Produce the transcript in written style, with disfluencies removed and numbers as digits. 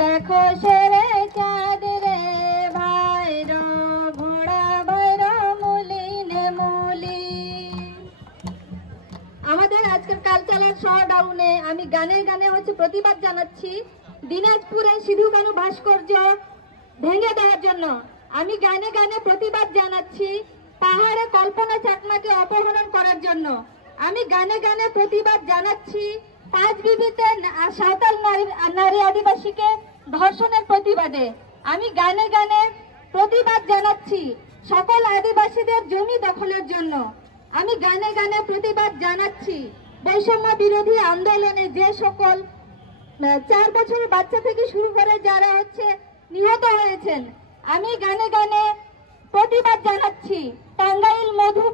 দেখো সেরে চাঁদ রে ভাইর ঘোড়া ভাইর মুলি নে মুলি। আমাদের আজকের কালচারাল শোডাউনে আমি গানে গানে প্রতিবাদ জানাচ্ছি দিনাজপুরে সিধু কানু ভাস্কর্য ভেঙে দেওয়ার জন্য। আমি গানে গানে প্রতিবাদ জানাচ্ছি পাহাড়ে কল্পনা চাকমাকে অপহরণ করার জন্য। আমি গানে গানে প্রতিবাদ জানাচ্ছি পাঁচবিবিতে সাঁওতাল নারী আদিবাসীকে ধর্ষণের প্রতিবাদে। আমি গানে গানে প্রতিবাদ জানাচ্ছি সকল আদিবাসীদের জমি দখলের জন্য। আমি গানে গানে প্রতিবাদ জানাচ্ছি বৈষম্য বিরোধী আন্দোলনে যে সকল 4 বছরের বাচ্চা থেকে শুরু করে যারা নিহত হয়েছেন। আমি গানে গানে প্রতিবাদ জানাচ্ছি টাঙ্গাইল মধু